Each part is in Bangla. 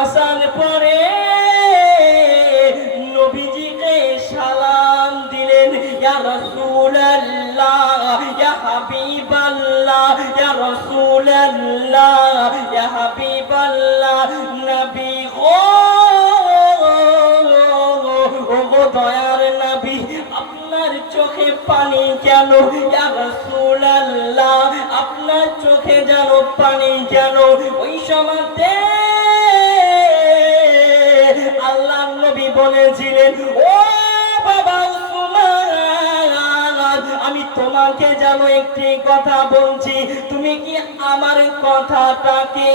আসার পরে নবীজিকে সালাম দিলেন, ইয়া রাসূলুল্লাহ, ইয়া হাবিবাল্লাহ, ইয়া রাসূলুল্লাহ, ইয়া হাবিবাল্লাহ। নবী গো, ওগো দয়ার নবী, আপনার চোখে পানি কেন? ইয়া রাসূলুল্লাহ, আপনার চোখে যেন পানি কেন? ওই সময়তে আল্লাহর নবী বলেছিলেন, ও বাবা উসমান, আমি তোমাকে যেন একটি কথা বলছি, তুমি কি আমার কথাটাকে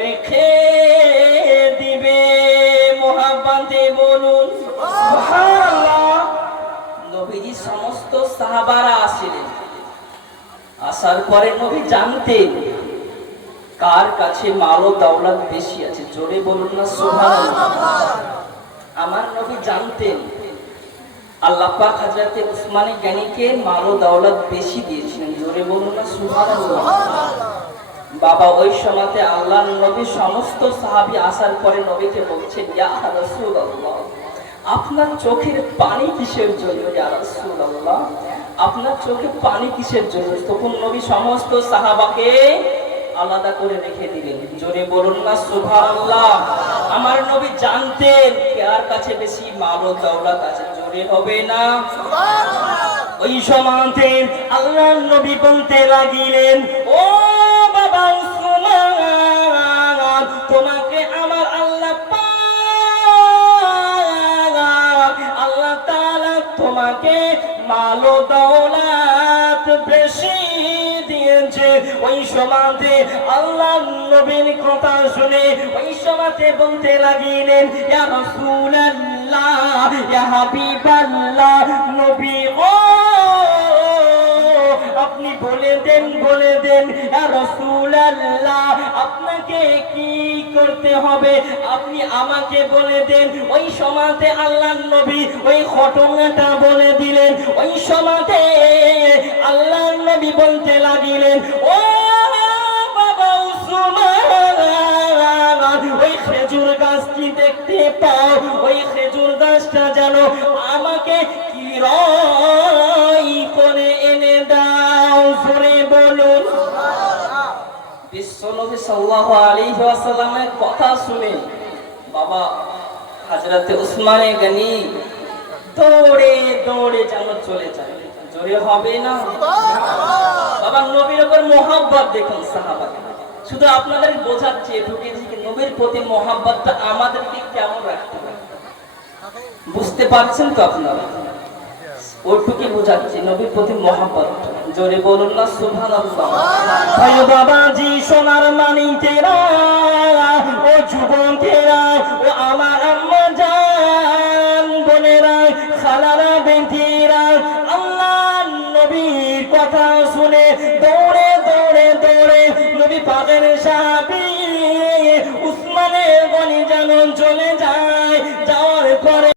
রেখে দিবে? মোহাব্বতে বলুন সুবহানাল্লাহ। নবীজি সমস্ত সাহাবারা আসিলেন। আসার পরে নবী জানতেন কার কাছে মাল ও দৌলত বেশি আছে। জোরে বলুন না সুবহানাল্লাহ। আমার নবী জানতেন আল্লাহ পাক হযরত উসমান গনিকে মাল ও দৌলত বেশি দিয়েছিলেন। জোরে বলুন না সুবহানাল্লাহ। বাবা ওই সময়তে আল্লাহর নবী সমস্ত সাহাবী আসার পরে নবীকে বলছেন, ইয়া রাসূলুল্লাহ, আপনার চোখের পানি কিসের জন্য? ইয়া রাসূলুল্লাহ, আপনার চোখে পানি কিসের জন্য? তখন নবী সমস্ত সাহাবাকে আলাদা করে রেখে দিলেন। জোরে বলুন না সুবহানাল্লাহ। আমার নবী জানতেন কার কাছে বেশি মাল ও দৌলত আছে। জোরে হবে না সুবহানাল্লাহ। ওই সময়তে আল্লাহর নবী বলতে লাগিলেন, ও বাবা উসমান, তোমাকে আমার আল্লাহ পাক, আল্লাহ তাআলা তোমাকে মাল ও দৌলত বেশি দিয়েছে। ওই সময়তে আল্লাহর নবীর কথা শুনে ওই সময়তে বলতে লাগিলেন, ইয়া রাসূলুল্লাহ, ইয়া হাবিবাল্লাহ, নবী গো, আপনি বলে দেন ইয়া রাসূলুল্লাহ, আপনাকে কি করতে হবে আপনি আমাকে বলে দেন। ওই সময়তে আল্লাহর নবী ওই ঘটনাটা বলে দিলেন। ওই সময়তে আল্লাহর নবী বলতে লাগিলেন, ও বাবা উসমান, ওই খেজুর গাছটি দেখতে পাও, ওই খেজুর গাছটা যেন আমাকে কিরাই করে এনে দাও। জোরে বলুন। বিশ্বনবী সাল্লাল্লাহু আলাইহি ওয়াসাল্লামের কথা শুনে বাবা হযরত উসমান গনি দৌড়ে দৌড়ে যেন চলে যায়। জোরে হবে না সুবহানাল্লাহ। বাবা নবীর উপর মহব্বত দেখুন সাহাবাকে। শুধু আপনাদের বোঝাচ্ছি এটুকু যে নবীর প্রতি মহব্বতটা আমাদেরকে কেমন রাখতে হবে, বুঝতে পারছেন তো আপনারা? ওইটুকুই বোঝাচ্ছি নবীর প্রতি মহব্বত। জোরে বলুন না সুবহানাল্লাহ। ভাই বাবাজি, সোনার মানিকেরা, ও যুবকেরা, ও আমার আম্মা জান বোনেরা, খালারা, বেটিরা, আল্লাহর নবীর কথা শুনে দৌড়ে দৌড়ে দৌড়ে নবী পাকের সাহাবী উসমান গনি যেন চলে যায়।